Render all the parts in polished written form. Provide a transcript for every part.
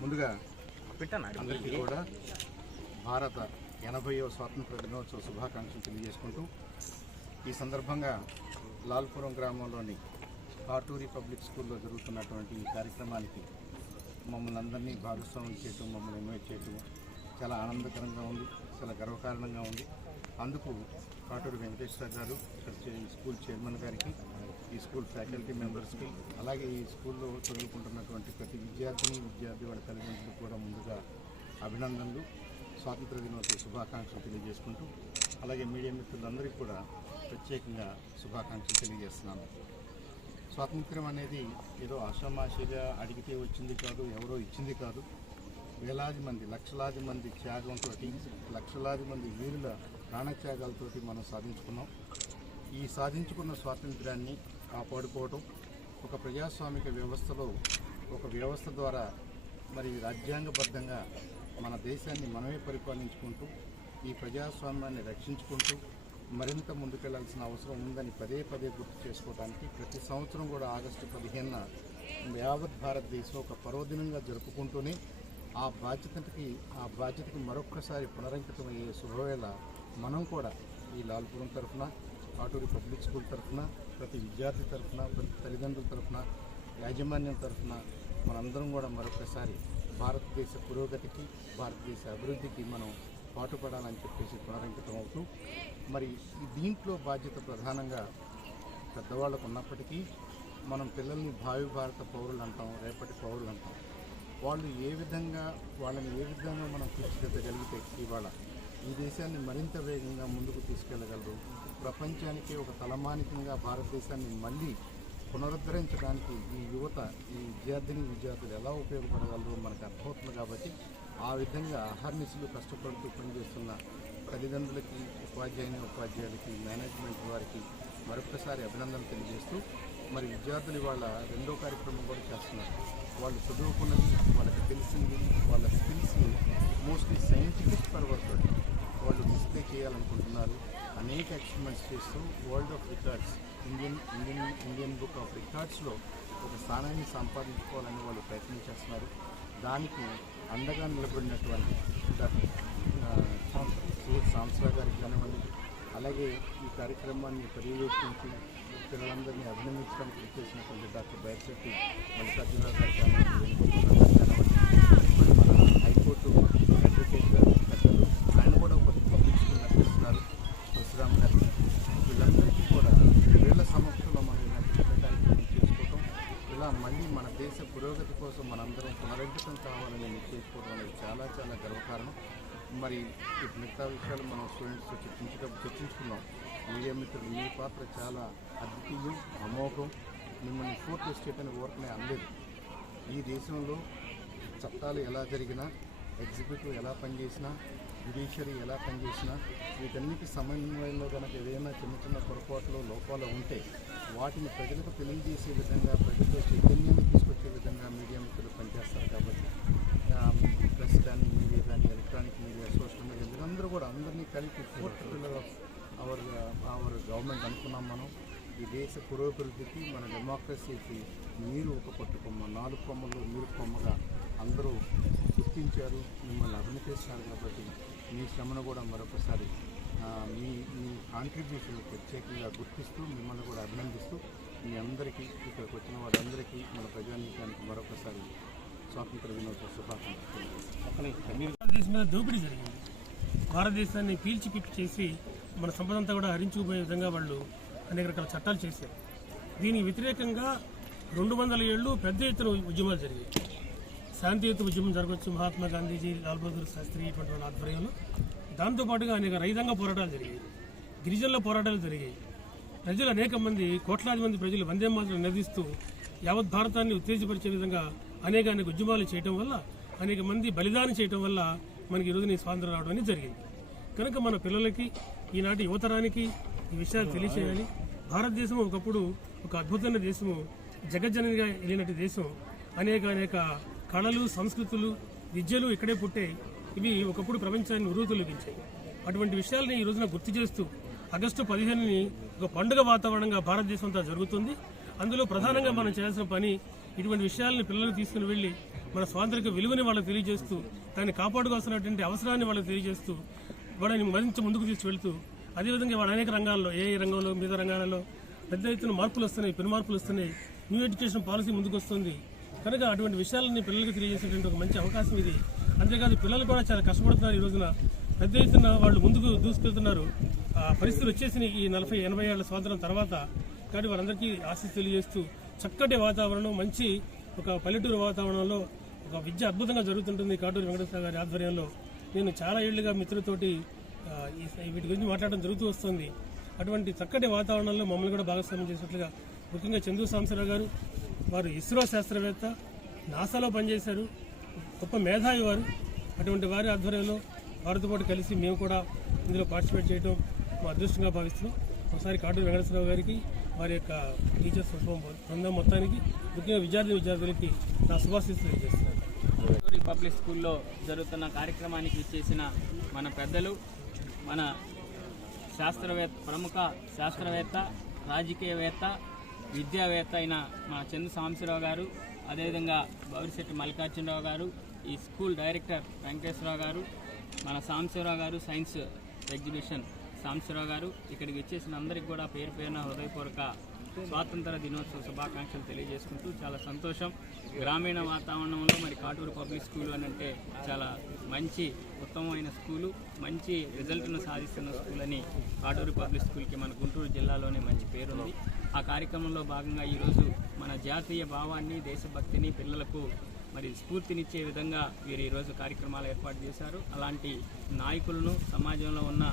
ముందుగా అందరికీ కూడా భారత 80వ స్వాతంత్ర దినోత్సవ శుభాకాంక్షలు తెలియజేసుకుంటూ ఈ సందర్భంగా లాల్పురం గ్రామంలోని కాటూరి పబ్లిక్ స్కూల్లో జరుగుతున్నటువంటి ఈ కార్యక్రమానికి మమ్మల్ని అందరినీ భాగస్వాములు చేయటం, మమ్మల్ని ఇన్వైట్ చేయటం చాలా ఆనందకరంగా ఉంది, చాలా గర్వకారణంగా ఉంది. అందుకు కాటూరి వెంకటేశ్వర గారు, ఇక్కడ స్కూల్ చైర్మన్ గారికి, ఈ స్కూల్ ఫ్యాకల్టీ మెంబర్స్కి, అలాగే ఈ స్కూల్లో చదువుకుంటున్నటువంటి ప్రతి విద్యార్థి వాళ్ళ తల్లిదండ్రులకు కూడా ముందుగా అభినందనలు, స్వాతంత్ర దినోత్సవ శుభాకాంక్షలు తెలియజేసుకుంటూ, అలాగే మీడియా మిత్రులందరికీ కూడా ప్రత్యేకంగా శుభాకాంక్షలు తెలియజేస్తున్నాను. స్వాతంత్ర్యం అనేది ఏదో ఆషామాషిగా అడిగితే వచ్చింది కాదు, ఎవరో ఇచ్చింది కాదు. వేలాది మంది, లక్షలాది మంది త్యాగంతో, లక్షలాది మంది వీరుల ప్రాణత్యాగాలతోటి మనం సాధించుకున్నాం. ఈ సాధించుకున్న స్వాతంత్ర్యాన్ని కాపాడుకోవడం, ఒక ప్రజాస్వామిక వ్యవస్థలో ఒక వ్యవస్థ ద్వారా మరి రాజ్యాంగబద్ధంగా మన దేశాన్ని మనమే పరిపాలించుకుంటూ ఈ ప్రజాస్వామ్యాన్ని రక్షించుకుంటూ మరింత ముందుకెళ్లాల్సిన అవసరం ఉందని పదే పదే గుర్తు చేసుకోవడానికి ప్రతి సంవత్సరం కూడా ఆగస్టు 15న యావత్ భారతదేశం ఒక పర్వదినంగా జరుపుకుంటూనే ఆ బాధ్యతకి మరొక్కసారి పునరంకితమయ్యే శుభవేళ మనం కూడా ఈ లాల్పురం తరఫున, కాటూరి పబ్లిక్ స్కూల్ తరఫున, ప్రతి విద్యార్థి తరఫున, ప్రతి తల్లిదండ్రుల తరఫున, యాజమాన్యం తరఫున మనందరం కూడా మరొకసారి భారతదేశ పురోగతికి, భారతదేశ అభివృద్ధికి మనం పాటుపడాలని చెప్పేసి పునరంకితం అవుతూ, మరి దీంట్లో బాధ్యత ప్రధానంగా పెద్దవాళ్ళకు ఉన్నప్పటికీ మనం పిల్లల్ని భావి భారత పౌరులు అంటాం, రేపటి పౌరులు అంటాం. వాళ్ళని ఏ విధంగా మనం తీర్చిదిద్దగలిగితే ఇవాళ ఈ దేశాన్ని మరింత వేగంగా ముందుకు తీసుకెళ్లగలరు, ప్రపంచానికి ఒక తలమానికంగా భారతదేశాన్ని మళ్ళీ పునరుద్ధరించడానికి ఈ యువత, ఈ విద్యార్థులు ఎలా ఉపయోగపడగలరు మనకు అర్థమవుతుంది. కాబట్టి ఆ విధంగా అహర్నిశలు కష్టపడుతూ పనిచేస్తున్న తల్లిదండ్రులకి, ఉపాధ్యాయులకి, మేనేజ్మెంట్ వారికి మరొకసారి అభినందనలు తెలియజేస్తూ, మరి విద్యార్థులు వాళ్ళ రెండో కార్యక్రమం కూడా చేస్తున్నారు. వాళ్ళు చదువుకున్నది, వాళ్ళకి తెలిసింది, వాళ్ళ స్కిల్స్ని మోస్ట్లీ సైంటిఫిక్ పర్వర్తో వాళ్ళు డిస్ప్లే చేయాలనుకుంటున్నారు. అనేక ఎక్స్పెరిమెంట్స్ చేస్తూ world of records, Indian book of రికార్డ్స్లో ఒక స్థానాన్ని సంపాదించుకోవాలని వాళ్ళు ప్రయత్నం చేస్తున్నారు. దానికి అండగా నిలబడినటువంటి డాక్టర్ సాంసరా గారికి కానివ్వండి, అలాగే ఈ కార్యక్రమాన్ని పర్యవేక్షించి పిల్లలందరినీ అభినందించడానికి చేసినటువంటి డాక్టర్ బైర్శెట్టి మల్లికార్జునరావు గారు కానివ్వండి, మన హైకోర్టు అడ్వకేట్ గారు పెద్దలు, ఆయన కూడా ఒక పబ్లిక్ స్కూల్ నడిపిస్తున్నారు, పరశురామ్ గారు. వీళ్ళందరికీ కూడా వీళ్ళ సమక్షంలో మనం కార్యక్రమం చేసుకోవటం, ఇలా మళ్ళీ మన దేశ పురోగతి కోసం మనందరం పునరంకితం కావాలని నిశ్చయించుకోవడం అనేది చాలా చాలా గర్వకారణం. మరి మిగతా విషయాలు మనం స్టూడెంట్స్తో చర్చించుకున్నాం. మీడియా మిత్రులు, మీ పాత్ర చాలా అద్వితీయం, అమోఘం. మిమ్మల్ని ఫోర్త్ ఎస్టేట్ అని ఊరకనే అనలేదు. ఈ దేశంలో చట్టాలు ఎలా జరిగినా, ఎగ్జిక్యూటివ్ ఎలా పనిచేసినా, జ్యుడిషియరీ ఎలా పనిచేసినా, వీటన్నిటి సమన్వయంలో కనుక ఏదైనా చిన్న పొరపాట్లు, లోపాలు ఉంటే వాటిని ప్రజలకు తెలియజేసే విధంగా, ప్రజల్లో చైతన్యాన్ని తీసుకొచ్చే విధంగా మీడియా మిత్రులు పనిచేస్తారు. కాబట్టి ప్రెస్ కానీ, మీడియా కానీ, ఎలక్ట్రానిక్ మీడియా, సోషల్ మీడియా, వీళ్ళందరూ కూడా అందరినీ కలిపి fourth pillar of our government అనుకున్నాం మనం. ఈ దేశ పురోభివృద్ధికి, మన డెమోక్రసీకి మీరు ఒక పట్టుకొమ్మ, 4 కొమ్మల్లో మీరు కొమ్మగా అందరూ గుర్తించారు, మిమ్మల్ని అభినందిస్తున్నారు. కాబట్టి మీ శ్రమను కూడా మరొకసారి మీ కాంట్రిబ్యూషన్ ప్రత్యేకంగా గుర్తిస్తూ, మిమ్మల్ని కూడా అభినందిస్తూ, మీ అందరికీ, ఇక్కడికి వచ్చిన వారందరికీ, మన ప్రజానీకానికి మరొకసారి స్వాతంత్ర దినోత్సవ శుభాకాంక్షలు. దేశం మీద దోపిడీ జరిగింది. భారతదేశాన్ని పీల్చి పిప్పి చేసి మన సంపదంతా కూడా హరించుకుపోయే విధంగా వాళ్ళు అనేక రకాల చట్టాలు చేశారు. దీనికి వ్యతిరేకంగా 200 ఏళ్ళు పెద్ద ఎత్తున ఉద్యమాలు జరిగాయి. శాంతియుత ఉద్యమం జరగవచ్చు, మహాత్మా గాంధీజీ, లాల్ బహదూర్ శాస్త్రి ఇటువంటి వాళ్ళ ఆధ్వర్యంలో. దాంతోపాటుగా అనేక రైతాంగ పోరాటాలు జరిగాయి, గిరిజనుల పోరాటాలు జరిగాయి. ప్రజలు అనేక మంది, కోట్లాది మంది ప్రజలు వందే మాతరం నినదిస్తూ యావత్ భారతాన్ని ఉత్తేజపరిచే విధంగా అనేక ఉద్యమాలు చేయడం వల్ల, అనేక మంది బలిదానం చేయడం వల్ల మనకి ఈరోజు స్వాతంత్రం రావడం అనేది జరిగింది. కనుక మన పిల్లలకి, ఈనాటి యువతరానికి ఈ విషయాలు తెలియచేయాలి. భారతదేశం ఒకప్పుడు ఒక అద్భుతమైన దేశము, జగజ్జననిగా వెళ్ళినట్టు దేశం. అనేక కళలు, సంస్కృతులు, విద్యలు ఇక్కడే పుట్టాయి. ఇవి ఒకప్పుడు ప్రపంచాన్ని ఉర్రూతలూగించాయి. అటువంటి విషయాలని ఈ రోజున గుర్తు చేస్తూ ఆగస్టు 15ని ఒక పండుగ వాతావరణంగా భారతదేశం అంతా జరుగుతుంది. అందులో ప్రధానంగా మనం చేయాల్సిన పని ఇటువంటి విషయాలను పిల్లలకు తీసుకుని వెళ్లి మన స్వాతంత్రిక విలువని వాళ్ళకి తెలియజేస్తూ దాన్ని కాపాడుకోవాల్సినటువంటి అవసరాన్ని వాళ్ళకి తెలియజేస్తూ వాళ్ళని మరింత ముందుకు తీసుకువెళ్తూ అదేవిధంగా వాళ్ళ అనేక రంగాల్లో ఏ రంగంలో మిగతా రంగాలలో పెద్ద ఎత్తున మార్పులు వస్తున్నాయి, పెను మార్పులు వస్తున్నాయి. న్యూ ఎడ్యుకేషన్ పాలసీ ముందుకు వస్తుంది కనుక అటువంటి విషయాలని పిల్లలకు తెలియజేసేటువంటి ఒక మంచి అవకాశం ఇది. అంతేకాదు పిల్లలు కూడా చాలా కష్టపడుతున్నారు. ఈ రోజున పెద్ద ఎత్తున వాళ్ళు ముందుకు దూసుకెళ్తున్నారు. పరిస్థితులు వచ్చేసినాయి ఈ 40-80 ఏళ్ల స్వాతంత్రం తర్వాత. కాబట్టి వాళ్ళందరికీ ఆశీస్సు తెలియజేస్తూ చక్కటి వాతావరణం, మంచి ఒక పల్లెటూరు వాతావరణంలో ఒక విద్య అద్భుతంగా జరుగుతుంటుంది కాటూరి వెంకటేశ్వర గారి ఆధ్వర్యంలో. నేను చాలా ఏళ్లుగా మిత్రులతోటి వీటి గురించి మాట్లాడడం జరుగుతూ వస్తుంది. అటువంటి చక్కటి వాతావరణంలో మమ్మల్ని కూడా భాగస్వామ్యం చేసినట్లుగా ముఖ్యంగా చందు సాంబశివరావు గారు, వారు ఇస్రో శాస్త్రవేత్త, నాసాలో పనిచేశారు, గొప్ప మేధావి వారు. అటువంటి వారి ఆధ్వర్యంలో వారితో పాటు కలిసి మేము కూడా ఇందులో పార్టిసిపేట్ చేయడం మా అదృష్టంగా భావిస్తున్నాం. ఒకసారి కాటూరి వెంకటేశ్వరరావు గారికి, వారి యొక్క టీచర్స్ బృందం మొత్తానికి, ముఖ్యంగా విద్యార్థులకి నా శుభాశీస్సులు తెలియజేస్తున్నాను. కాటూరి పబ్లిక్ స్కూల్లో జరుగుతున్న కార్యక్రమానికి ఇచ్చేసిన మన పెద్దలు, మన ప్రముఖ శాస్త్రవేత్త, రాజకీయవేత్త, విద్యావేత్త అయిన మా చందు సాంబశివరావు గారు, అదేవిధంగా బౌరిశెట్టి మల్లికార్జునరావు గారు, ఈ స్కూల్ డైరెక్టర్ వెంకటేశ్వరరావు గారు, మన సాంబశివరావు గారు, సైన్స్ ఎగ్జిబిషన్ సాంబశివరావు గారు, ఇక్కడికి వచ్చేసిన అందరికీ కూడా పేరు పేరున హృదయపూర్వక స్వాతంత్ర దినోత్సవ శుభాకాంక్షలు తెలియజేసుకుంటూ చాలా సంతోషం. గ్రామీణ వాతావరణంలో మరి కాటూరు పబ్లిక్ స్కూల్ అని అంటే చాలా మంచి ఉత్తమమైన స్కూలు, మంచి రిజల్ట్ను సాధిస్తున్న స్కూల్ అని కాటూరు పబ్లిక్ స్కూల్కి మన గుంటూరు జిల్లాలోనే మంచి పేరుంది. ఆ కార్యక్రమంలో భాగంగా ఈరోజు మన జాతీయ భావాన్ని, దేశభక్తిని పిల్లలకు మరి స్ఫూర్తినిచ్చే విధంగా వీరు ఈరోజు కార్యక్రమాలు ఏర్పాటు చేశారు. అలాంటి నాయకులను, సమాజంలో ఉన్న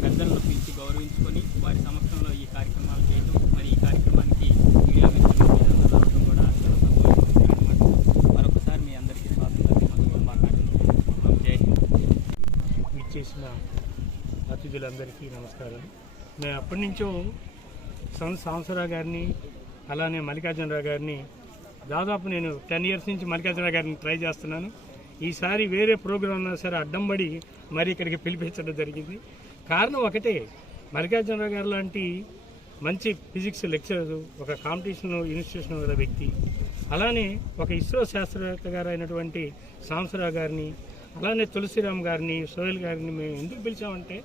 పెద్దలను పిలిచి గౌరవించుకొని వారి సమక్షంలో ఈ కార్యక్రమాలు చేయడం, మరి ఈ కార్యక్రమానికి మీడియా మిత్రులు రావడం కూడా చాలా సంతోషం. మరొకసారి మీ అందరికీ స్వాతంత్ర దినోత్సవ శుభాకాంక్షలు. జై హింద్. ఇచ్చేసిన అతిథులందరికీ నమస్కారం. నేను అప్పటి నుంచో సాంబశివరావు గారిని, అలానే మల్లికార్జునరావు గారిని దాదాపు నేను 10 years నుంచి మల్లికార్జునరావు గారిని ట్రై చేస్తున్నాను. ఈసారి వేరే ప్రోగ్రాం ఉన్నా సరే అడ్డంబడి మరి ఇక్కడికి పిలిపించడం జరిగింది. కారణం ఒకటే, మల్లికార్జునరావు గారు లాంటి మంచి ఫిజిక్స్ లెక్చరర్, ఒక కాంపిటీషన్ ఇన్స్టిట్యూషన్ గల వ్యక్తి, అలానే ఒక ఇస్రో శాస్త్రవేత్త గారు అయినటువంటి సాంబశివరావు గారిని, అలానే తులసిరామ్ గారిని, సోహెల్ గారిని మేము ఎందుకు పిలిచామంటే,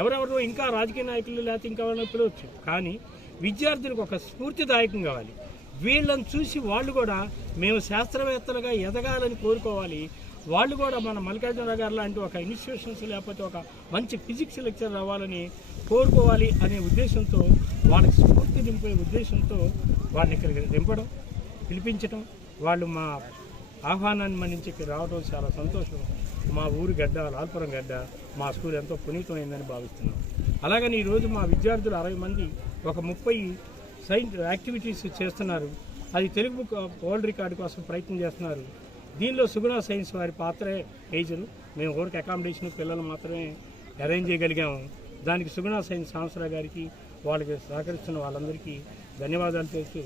ఎవరెవరో ఇంకా రాజకీయ నాయకులు లేకపోతే ఇంకా వాళ్ళని పిలవచ్చు, కానీ విద్యార్థులకు ఒక స్ఫూర్తిదాయకం కావాలి. వీళ్ళని చూసి వాళ్ళు కూడా మేము శాస్త్రవేత్తలుగా ఎదగాలని కోరుకోవాలి. వాళ్ళు కూడా మన మల్లికార్జునరావు గారు లాంటి ఒక ఇన్స్టిట్యూషన్స్ లేకపోతే ఒక మంచి ఫిజిక్స్ లెక్చర్ అవ్వాలని కోరుకోవాలి అనే ఉద్దేశంతో, వాళ్ళకి స్ఫూర్తి నింపే ఉద్దేశంతో వాళ్ళని ఇక్కడికి దింపడం, పిలిపించడం, వాళ్ళు మా ఆహ్వానాన్ని మన్నించి ఇక్కడ రావడం చాలా సంతోషం. మా ఊరు గడ్డ, లాల్పురం గడ్డ, మా స్కూల్ ఎంతో పునీతమైందని భావిస్తున్నాం. అలాగని ఈరోజు మా విద్యార్థులు 60 మంది ఒక 30 సైన్స్ యాక్టివిటీస్ చేస్తున్నారు. అది తెలుగు బుక్ వరల్డ్ రికార్డు కోసం ప్రయత్నం చేస్తున్నారు. దీనిలో సుగుణ సైన్స్ వారి పాత్రే మేజరు. మేము ఊరికి అకామిడేషన్ పిల్లలు మాత్రమే అరేంజ్ చేయగలిగాము. దానికి సుగుణ సైన్స్ సాంబశివరావు గారికి, వాళ్ళకి సహకరిస్తున్న వాళ్ళందరికీ ధన్యవాదాలు తెలుస్తూ